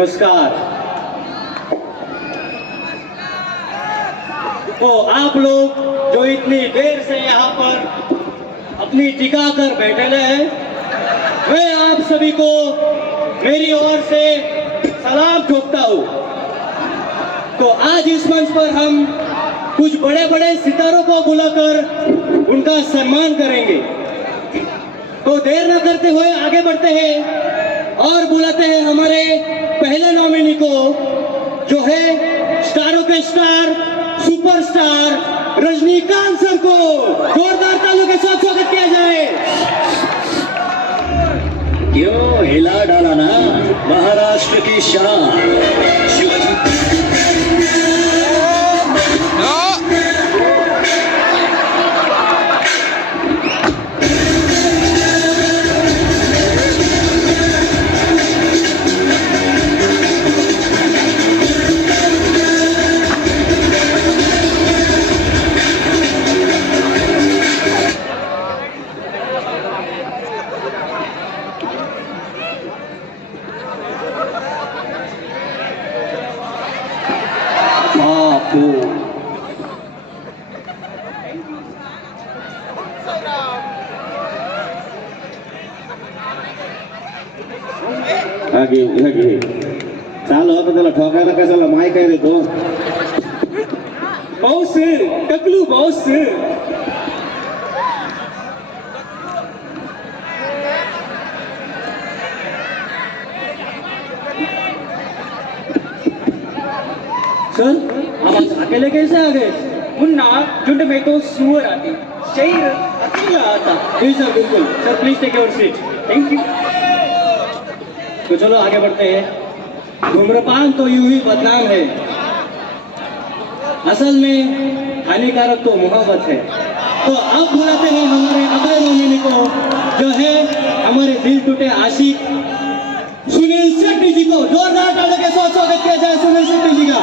नमस्कार। तो आप लोग जो इतनी देर से यहाँ पर अपनी टिका कर बैठे हैं, मैं आप सभी को मेरी ओर से सलाम ठोकता हूँ। तो आज इस मंच पर हम कुछ बड़े बड़े सितारों को बुलाकर उनका सम्मान करेंगे। तो देर न करते हुए आगे बढ़ते हैं और बुलाते हैं हमारे पहले नॉमिनी को, जो है स्टारों के स्टार सुपरस्टार रजनीकांत सर को। जोरदार तालियों के साथ स्वागत किया जाए। क्यों हिला डाला ना महाराष्ट्र की शान शिवाजी। चालू होतं त्याला ठोकायला कशाला माय काय देतो पाऊस टकलू पाऊस। सर आप आज अकेले कैसे आ गए? मुन्ना झुंड में तो सुअर आती, शेर अकेला आता। जी सर बिल्कुल। Sir please take your seat. Thank you. तो चलो आगे बढ़ते हैं। धूम्रपान तो यूं ही बदनाम है, असल में हानिकारक तो मोहब्बत है। तो अब बुलाते हैं हमारे अगले नॉमिनी को, जो है हमारे दिल टूटे आशिक सुनील शेट्टी जी को। जोरदार तालियों के साथ स्वागत किया जाए सुनील शेट्टी जी का।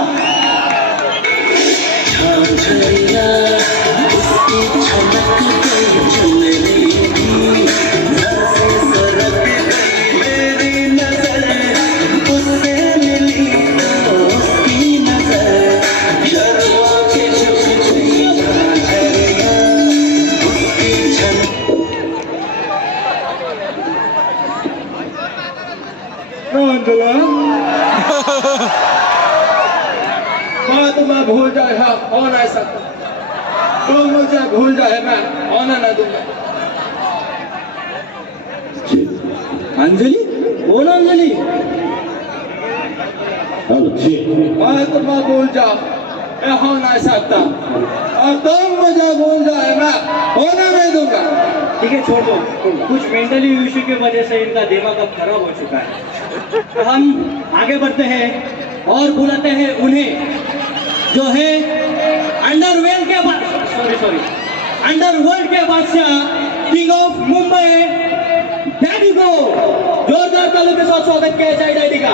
मैं भूल जाए हो ना सकता, तो मुझे भूल जाए मैं होना ना दूंगा। अंजलि बोलो अंजलि। मैं तुम्हें भूल जाओ मैं हो ना सकता, और तुम मुझे भूल जाए मैं होना नहीं दूंगा। ठीक है छोड़ दो, कुछ मेंटली इश्यू की वजह से इनका दिमाग अब खराब हो चुका है। तो हम आगे बढ़ते हैं और बुलाते हैं उन्हें, जो है अंडरवर्ल्ड के बादशाह किंग ऑफ मुंबई डैडी को। जोरदार तालियों के साथ स्वागत किया जाए डैडी का।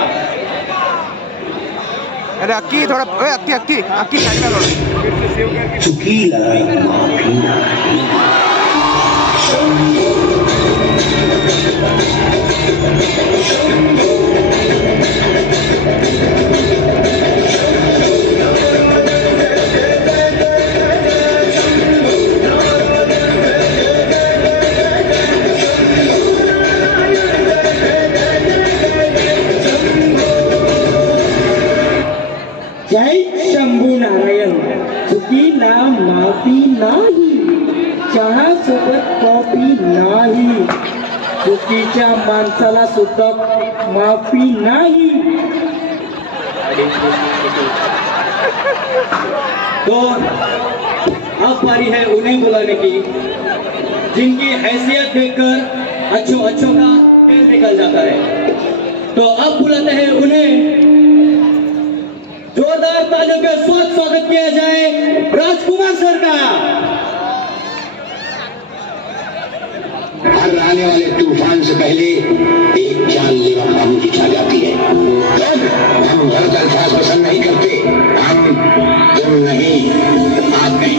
अरे अक्की थोड़ा, अक्की अक्की अक्की साइड में लो। चुकीला जय शंभू नारायण। चुकीला माफी नाही, चहा सोबत कॉफी नाही, चुकीच्या माणसाला सुद्धा माफी नाही। तो अब बारी है उन्हें बुलाने की, जिनकी हैसियत देखकर अच्छों का दिल निकल जाता है। तो अब बुलाते हैं उन्हें, जोरदार तालियों के साथ स्वागत किया जाए राजकुमार सर का। हर आने वाले तूफान से पहले एक जानलेवा खामोशी छा जाती है। हम गलत अल्फाज पसंद नहीं करते, हम तुम नहीं आप नहीं।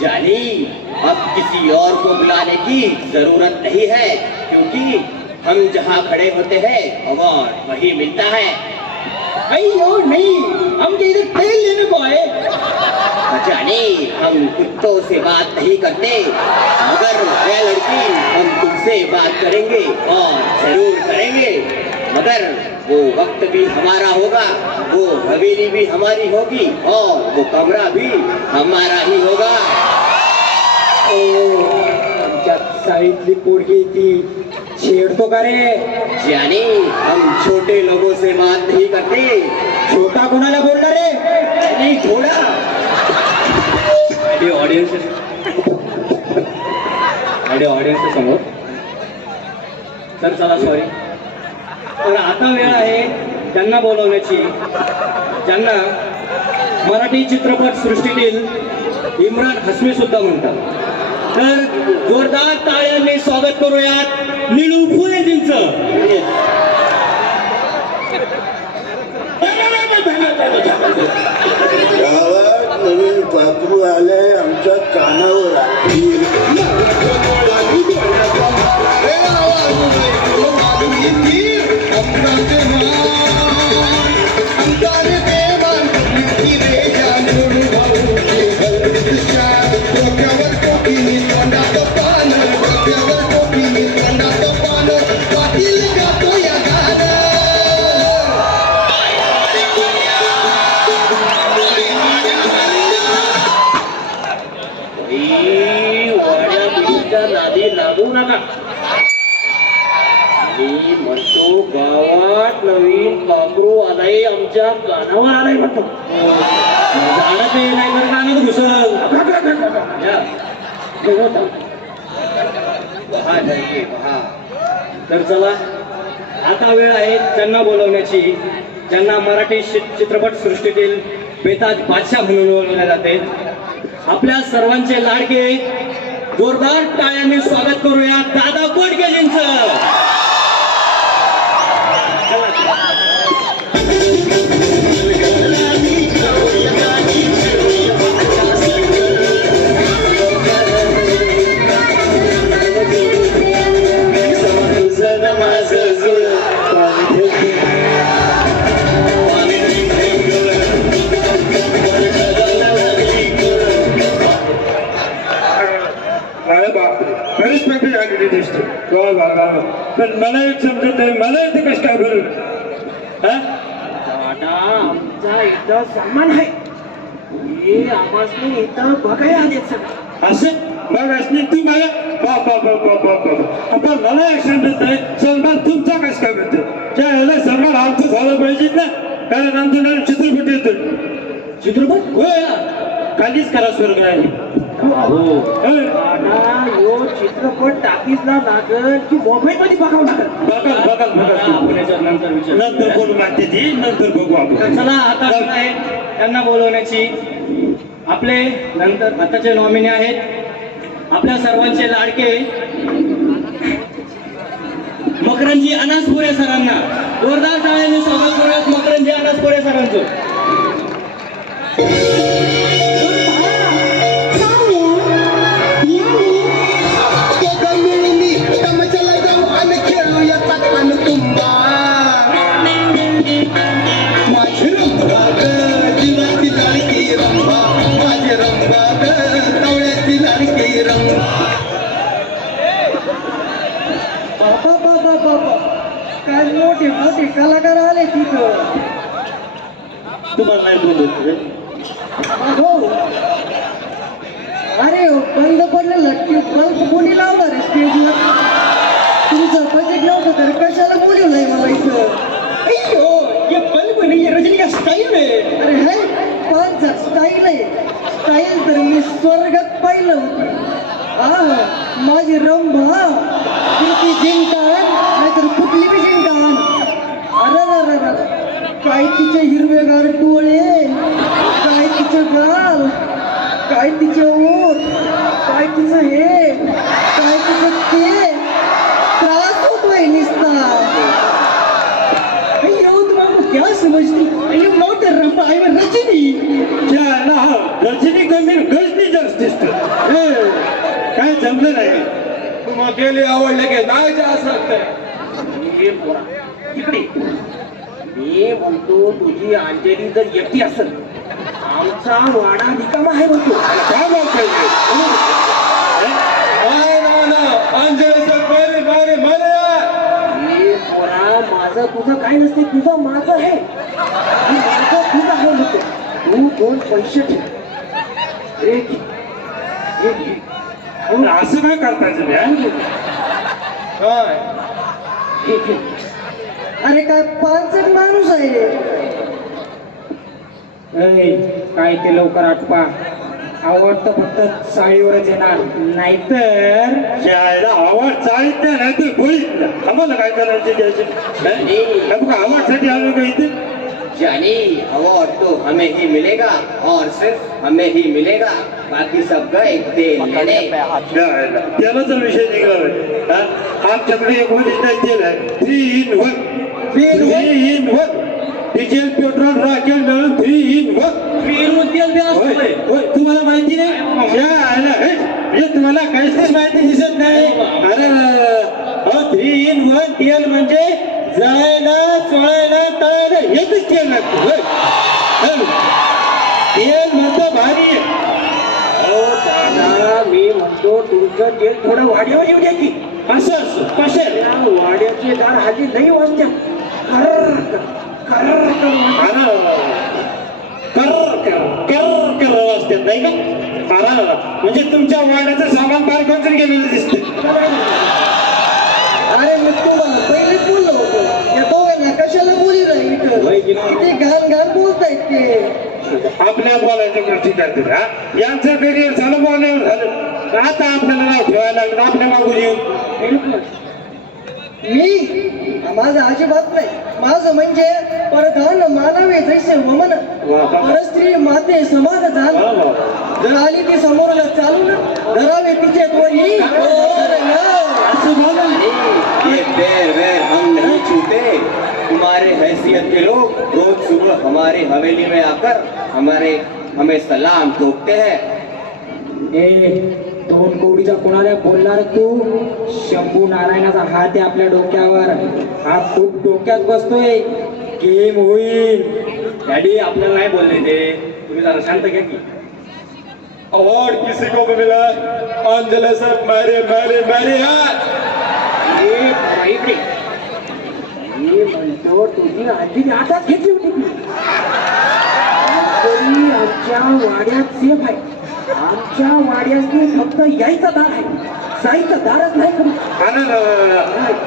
जानी अब किसी और को बुला जरूरत नहीं है, क्योंकि हम जहाँ खड़े होते हैं अवार्ड वही मिलता है। अयो नहीं, हम तो इधर तेल लेने को आए। जाने हम कुत्तों से बात नहीं करते, मगर वह लड़की हम तुमसे बात करेंगे और जरूर करेंगे, मगर वो वक्त भी हमारा होगा, वो हवेली भी हमारी होगी और वो कमरा भी हमारा ही होगा। आमच्या साईतली पोरगी ती छेडतो का रे? जाने हम छोटे लोगों से बात नहीं करते। छोटा कोणाला बोलला रे? नहीं थोड़ा ऑडियन्स समोर तर चला सॉरी. तर आता वेळ आहे त्यांना बोलवण्याची, ज्यांना मराठी चित्रपट सृष्टीतील इम्रान हसमी सुद्धा म्हणतात. तर जोरदार टाळ्यांनी स्वागत करूयात निळू फुलेजींचं. गावात नवीन पाखरू आले आमच्या कानावर नादी लागू नका. मी म्हणतो गावात नवीन पाखरू आलाय आमच्या कानावर आलाय म्हणतो. झाडं ते नाही तर कानात घुसल. तर चला आता वेळ आहे त्यांना बोलवण्याची, ज्यांना मराठी चित्रपट सृष्टीतील बेताज बादशाह म्हणून ओळखले जाते. आपल्या सर्वांचे लाडके जोरदार टाळ्यांनी स्वागत करूया दादा कोडकेजींचं. पण मला एक समजत आहे, मला इथे कसं काय बरं? दादा आमचा इथं सन्मान आहे, हे आम्हाला इथं बघायला आले सगळं. असं मग असणे तू मला आपण मला एक समजत आहे, सन्मान तुमचा कसं काय भेटतो? त्या ह्याला सन्मान आमचं झालं पाहिजे ना, कारण आमचं नाव चित्रपट येतो. चित्रपट होय खालीच करा स्वर्ग आहे. यो चित्रपट टाकीजला लागल की मोबाईल मध्ये बघावं लागल? नंतर विचार. नंतर बोलू मागते ती, नंतर बघू तर आपण. चला आता वेळ आहे त्यांना बोलवण्याची. आपले नंतर आताचे नॉमिनी आहेत आपल्या सर्वांचे लाडके मकरंजी अनासपुरे सरांना. जोरदार टाळ्यांनी स्वागत करूयात मकरंजी अनासपुरे सरांचं. काय मोठे मोठे कलाकार आले तिथं. तुम्हाला नाही बोलत हो अरे बंद पडलेलं बल्ब कोणी लावणार आहे स्टेजला? तुमचं बजेट नव्हतं तर कशाला बोलू नाही मला इथं? अय्यो, ये बल्ब नहीं है, रजनी का स्टाइल है. अरे हे पाच स्टाईल आहे. स्टाईल तर मी स्वर्गात पाहिलं होतं. माझी रंभा किती जिंकान नाहीतर कुठली बी जिंकान. अरे काय तिचे हिरवेगार डोळे, काय तिचे गाल, काय तिचे ओठ, काय तिचं हे, काय तिचं ते. त्रास होतोय निसता. अय्यो, तुम आपको क्या समझती? अय्यो, not Rambha, I am Rajani. Rajani कमी गजनी जास्त दिसतो. काय जमलं नाही. तुम अकेले आवड लेके नाही जा सकते. हे पोरा, इकडे मी म्हणतो तुझी अंजली जर एकटी असेल आमचा वाडा रिकामा आहे म्हणतो. काय बोलतोय अंजली सर मेरे मेरे मेरे हे पोरा, माझं तुझं काय नसते, तुझं माझं आहे. हे माझं तुझं आहे म्हणतो. तू 2 पैसे ठेव. हे घे. हे घे. असं काय करताय तुम्ही? काय हे घे. अरे काय 5 जण माणूस आहे. काय ते लवकर आटपा. आवडतं फक्त चाळीवरच येणार, नाहीतर शाळेला आवाज चाळीत नाही तर गोळीत. आम्हाला काय करायचे त्याचे आवाजसाठी आलो का इथे? जानी अवार्ड तो हमें ही मिलेगा और सिर्फ हमें ही मिलेगा. बाकी सब गए तेल लेने. त्याला तर विषय निघाला. आमच्याकडे एक वरिष्ठ तेल आहे 3 in 1. 3 in 1. डिझेल पेट्रोल राखेल मिळून 3 in 1. होय, तुम्हाला माहिती नाही? हे तुम्हाला काहीच माहिती दिसत नाही. अरे 3 in 1 तेल म्हणजे जायला चोळायला तळायला एकच तेल लागतं. तेल म्हणतो भारी आहे. दादा, मी म्हणतो तुमचं तेल थोडं वाढीवर येऊ द्या की. असं कशा वाड्याचे दार हल्ली नाही वाजतात. कर वाजतात नाही का? म्हणजे तुमच्या वाड्याचं सामान पार करून गेलेलं दिसतं. अरे मी तुम्हाला पहिलेच बोललो होतो या दोघांना कशाला बोली नाही इथं. ते घाण बोलतायत ते. आपल्या बोलायच्या गोष्टी करतात. यांचं करिअर झालं बोलण्यावर झालं. आता आपल्याला नाव ठेवायला लागलं आपल्या मागून येऊन. मी माझं अजिबात नाही. माझं म्हणजे परधान मानावे जैसे वमन परस्त्री माते समान जाण. जर आली ती समोरला चालून धरावे तिचे त्वरी. ये पैर वैर हम नहीं छूते. तुम्हारे हैसियत के लोग रोज सुबह हमारे हवेली में आकर हमें सलाम ठोकते हैं. ए 2 कोडीचा कोणाला बोलणार तू? शंभू नारायणाचा हात आहे आपल्या डोक्यावर. हा खूप डोक्यात बसतोय. गेम होईल. डॅडी आपल्याला नाही बोलले ते, तुम्ही जरा शांत घ्या की. अवार्ड किसी को भी मिला अंजलि सर मेरे मेरे मेरे हाथ. ये पोरा, इकडे मी म्हणतो तुझी अंजली हातात घेतली होती की. अंजली आमच्या वाड्यात सेफ आहे. आमच्या वाड्यातनी फक्त यायचा दार आहे, जायचं दारच नाही.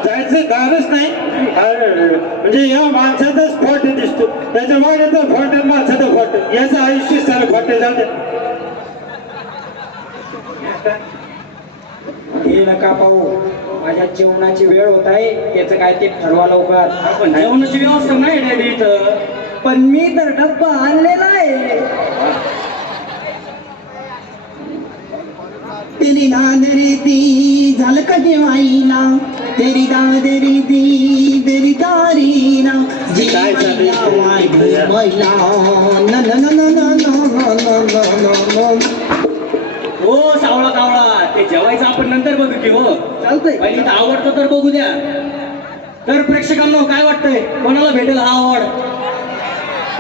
जायचं दारच नाही. म्हणजे या माणसाचा स्फोट दिसतो. त्याच्या वाड्याचा फोट माणसाचा फोट. याचं आयुष्य सारं फोटे जाते. हे नका पाहू. माझ्या जेवणाची वेळ होत आहे. त्याचं काय ते ठरवा लवकर. पण जेवणाची व्यवस्था नाही डॅडी इथं. पण मी तर डब्बा आणलेला आहे. तेरी दादरी दी झलक जेवाईना तेरी दादरी दी तेरी दारीना जी महिला न न न न न न. हो सावळा कावळा, ते जेवायचं आपण नंतर बघू की. हो चालतंय. पहिली तर आवडतं तर बघू द्या. तर प्रेक्षकांना काय वाटतंय, कोणाला भेटेल हा अवॉर्ड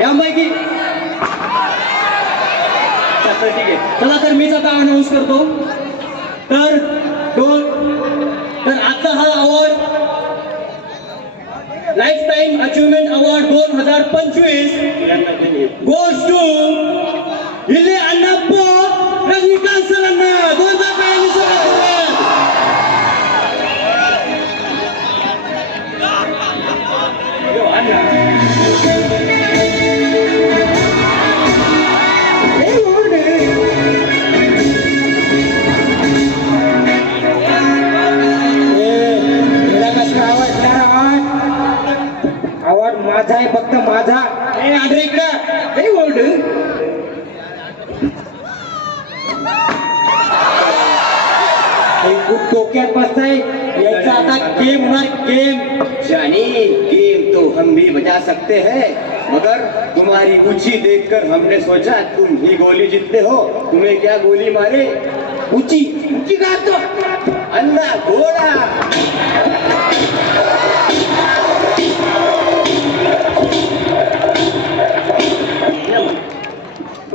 यापैकी? ठीक आहे, चला तर मीच आता अनाऊन्स करतो. तर आता हा award lifetime achievement award 2025 goes to इले अण्णाप्पा रजनीकांत सरांना. 2000 टाळ्यांनी स्वागत करूया. आवाज माझा आहे, फक्त माझा. हे आंध्रे इकडं. हे ओल्ड हे खूप डोक्यात बसताय. याचा आता गेम होणार, गेम. जानी गेम तो हम भी बजा सकते हैं, मगर तुम्हारी ऊंची देखकर हमने सोचा तुम ही गोली जीतते हो. तुम्हें क्या गोली मारे? ऊंची ऊंची काट दो. अंधा घोडा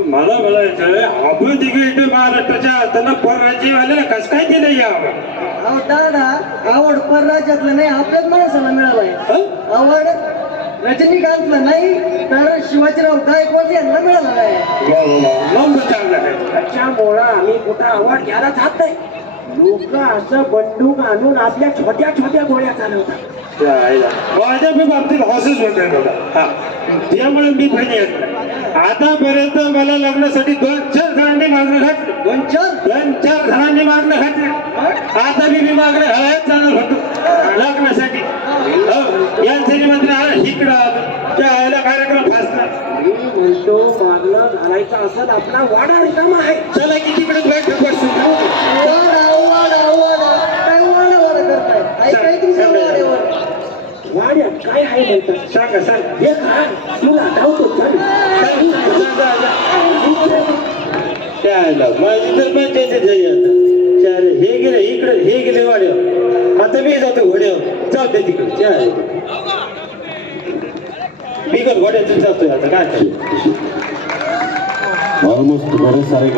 मला म्हणायचं आपण तिकडे इथे महाराष्ट्राच्या असताना परराज्यवाल्याला कसं काय दिलं यावं अहो दादा आवड परराज्यातलं नाही आपल्याच माणसाला मिळालाय आवड रजनीकांतला नाही तर शिवाजीराव गायकवाड यांना मिळाला आहे नंबर चांगला आहे त्याच्यामुळं आम्ही कुठं आवड घ्यायला जात नाही लोक असं बंदूक आणून आपल्या छोट्या छोट्या गोळ्या चालवतात माझ्या पण बाबतीत हॉसेस होते बघा हा त्यामुळे मी पण येत नाही आतापर्यंत मला लग्नासाठी 2-4 जणांनी मागणं घातलं 2-4 जणांनी मागणं घातलं आता मी मागणं घालायच जाणार होतो लग्नासाठी यांचे निमंत्रण आलं इकडं आलं त्या आयला कार्यक्रम फासला मी म्हणतो मागणं घालायचं असं आपला वाडा रिकामा आहे चला की तिकडे बैठक बसू वाड्यात काय आहे म्हणतात सांगा सांगा हे काय तुला धावतो त्याला माझी तर पंचायत झाली आता चार हे गेले इकडे हे गेले वाड्यावर आता मी जातो घोड्यावर जाऊ दे तिकडे चार मी पण घोड्यातून जातोय आता काय ऑलमोस्ट बरेच सारे